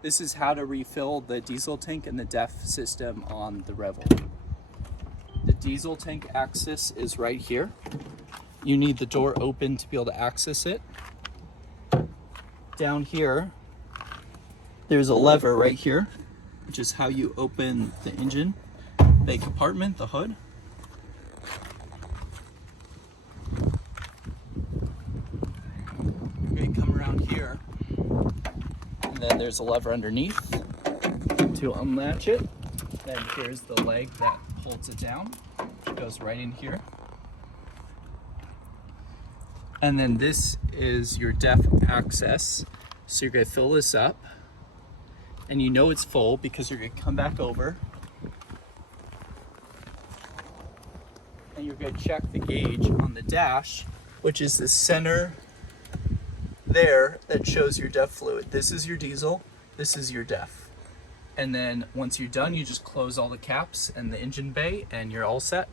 This is how to refill the diesel tank and the DEF system on the Revel. The diesel tank access is right here. You need the door open to be able to access it. Down here, there's a lever right here, which is how you open the engine bay compartment, the hood. You're going to come around here, and then there's a lever underneath to unlatch it. Then here's the leg that holds it down. It goes right in here. And then this is your DEF access. So you're gonna fill this up, and you know it's full because you're gonna come back over and you're gonna check the gauge on the dash, which is the center there that shows your DEF fluid. This is your diesel, this is your DEF. And then once you're done, you just close all the caps and the engine bay and you're all set.